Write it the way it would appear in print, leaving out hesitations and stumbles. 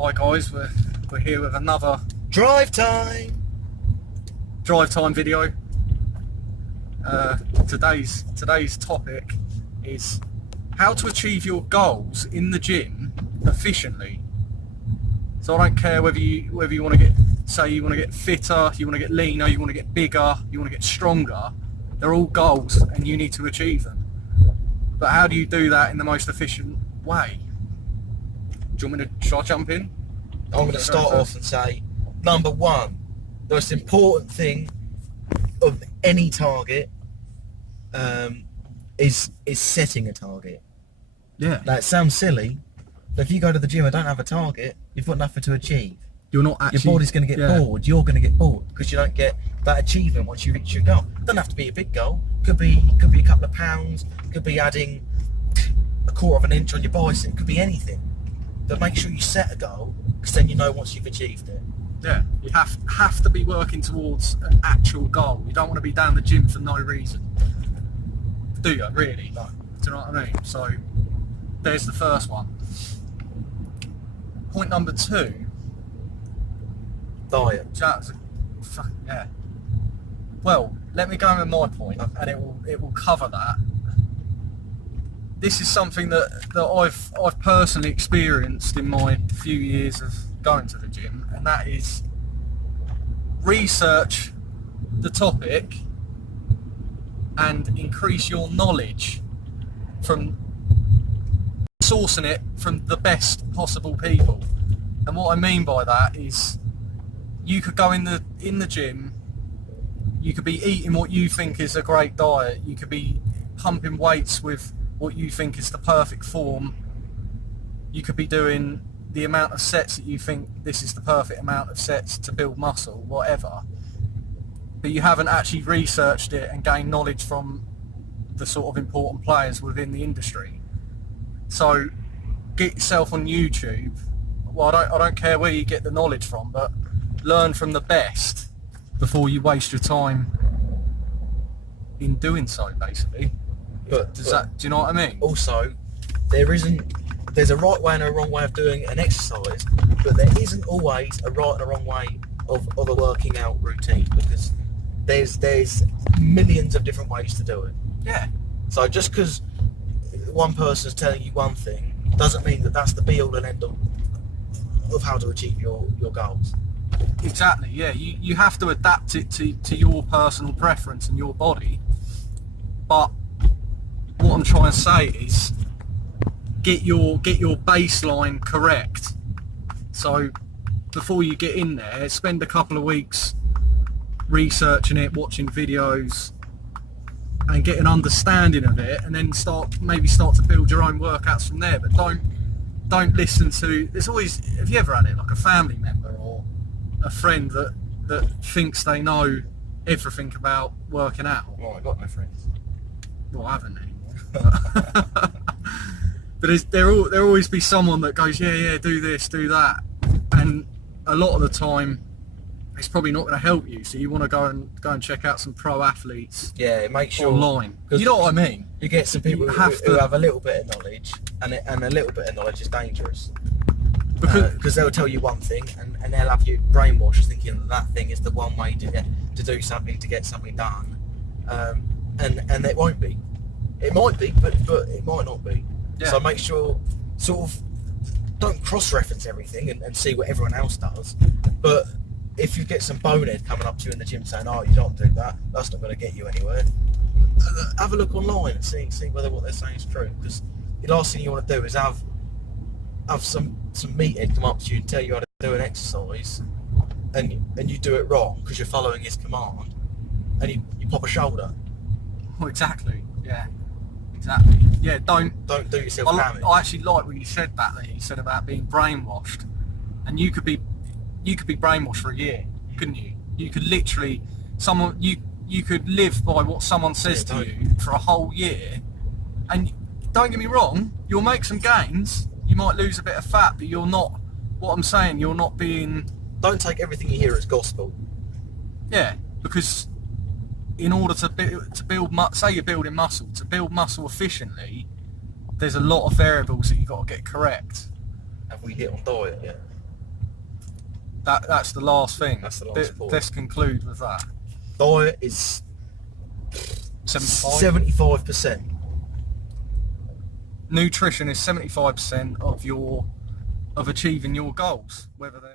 Hi guys, we're here with another Drive time! drive time video. Today's topic is how to achieve your goals in the gym efficiently. So I don't care whether you want to get fitter, you want to get leaner, you want to get bigger, you want to get stronger. They're all goals and you need to achieve them. But how do you do that in the most efficient way? Shall I jump in? I'm going to start off and say, number one, the most important thing of any target is setting a target. Yeah. Now, it sounds silly, but if you go to the gym and don't have a target, you've got nothing to achieve. You're not actually... Your body's going to get bored. You're going to get bored because you don't get that achievement once you reach your goal. It doesn't have to be a big goal. Could be a couple of pounds. Could be adding a quarter of an inch on your bicep. Could be anything. But make sure you set a goal, because then you know once you've achieved it. Yeah, you have to be working towards an actual goal. You don't want to be down the gym for no reason, do you? Really? No. Do you know what I mean? So there's the first one. Point number two. Diet. Yeah. Well, let me go with my point, and it will cover that. This is something that I've personally experienced in my few years of going to the gym, and that is research the topic and increase your knowledge from sourcing it from the best possible people. And what I mean by that is you could go in the gym, you could be eating what you think is a great diet, you could be pumping weights with what you think is the perfect form, you could be doing the amount of sets that you think this is the perfect amount of sets to build muscle, whatever, but you haven't actually researched it and gained knowledge from the sort of important players within the industry. So get yourself on YouTube. Well, I don't care where you get the knowledge from, but learn from the best before you waste your time in doing so, basically. Do you know what I mean? Also, there's a right way and a wrong way of doing an exercise, but there isn't always a right and a wrong way of a working out routine, because there's millions of different ways to do it. Yeah. So just because one person's telling you one thing doesn't mean that that's the be all and end all of how to achieve your goals. Exactly, yeah. You have to adapt it to your personal preference and your body. But what I'm trying to say is get your baseline correct. So before you get in there, spend a couple of weeks researching it, watching videos, and get an understanding of it, and then start to build your own workouts from there. But don't listen to... There's always... Have you ever had it, like a family member or a friend that thinks they know everything about working out? Well, I got no friends. Well, I haven't anymore. But there'll always be someone that goes, yeah, do this, do that, and a lot of the time it's probably not going to help you. So you want to go and check out some pro athletes. Yeah, make sure online. You know what I mean? You get some people who have a little bit of knowledge, and a little bit of knowledge is dangerous. Because they'll tell you one thing, and they'll have you brainwashed thinking that thing is the one way to do something, to get something done, and it won't be. It might be, but it might not be. Yeah. So make sure, sort of, don't cross-reference everything and see what everyone else does. But if you get some bonehead coming up to you in the gym saying, "Oh, you don't do that," that's not going to get you anywhere. Have a look online and see whether what they're saying is true. Because the last thing you want to do is have some meathead come up to you and tell you how to do an exercise, and you do it wrong because you're following his command, and you pop a shoulder. Oh, exactly. Yeah. Exactly. Yeah. Don't do yourself damage. I actually like when you said that. That you said about being brainwashed, and you could be brainwashed for a year, couldn't you? You could literally you could live by what someone says to you for a whole year, and don't get me wrong, you'll make some gains. You might lose a bit of fat, but you're not. What I'm saying, you're not being. Don't take everything you hear as gospel. Yeah, because in order to build, say you're building muscle, to build muscle efficiently, there's a lot of variables that you've got to get correct. Have we hit on diet yet? That's the last thing. That's the last point. Let's conclude with that. Diet is 75. 75%. Nutrition is 75% of achieving your goals, whether they're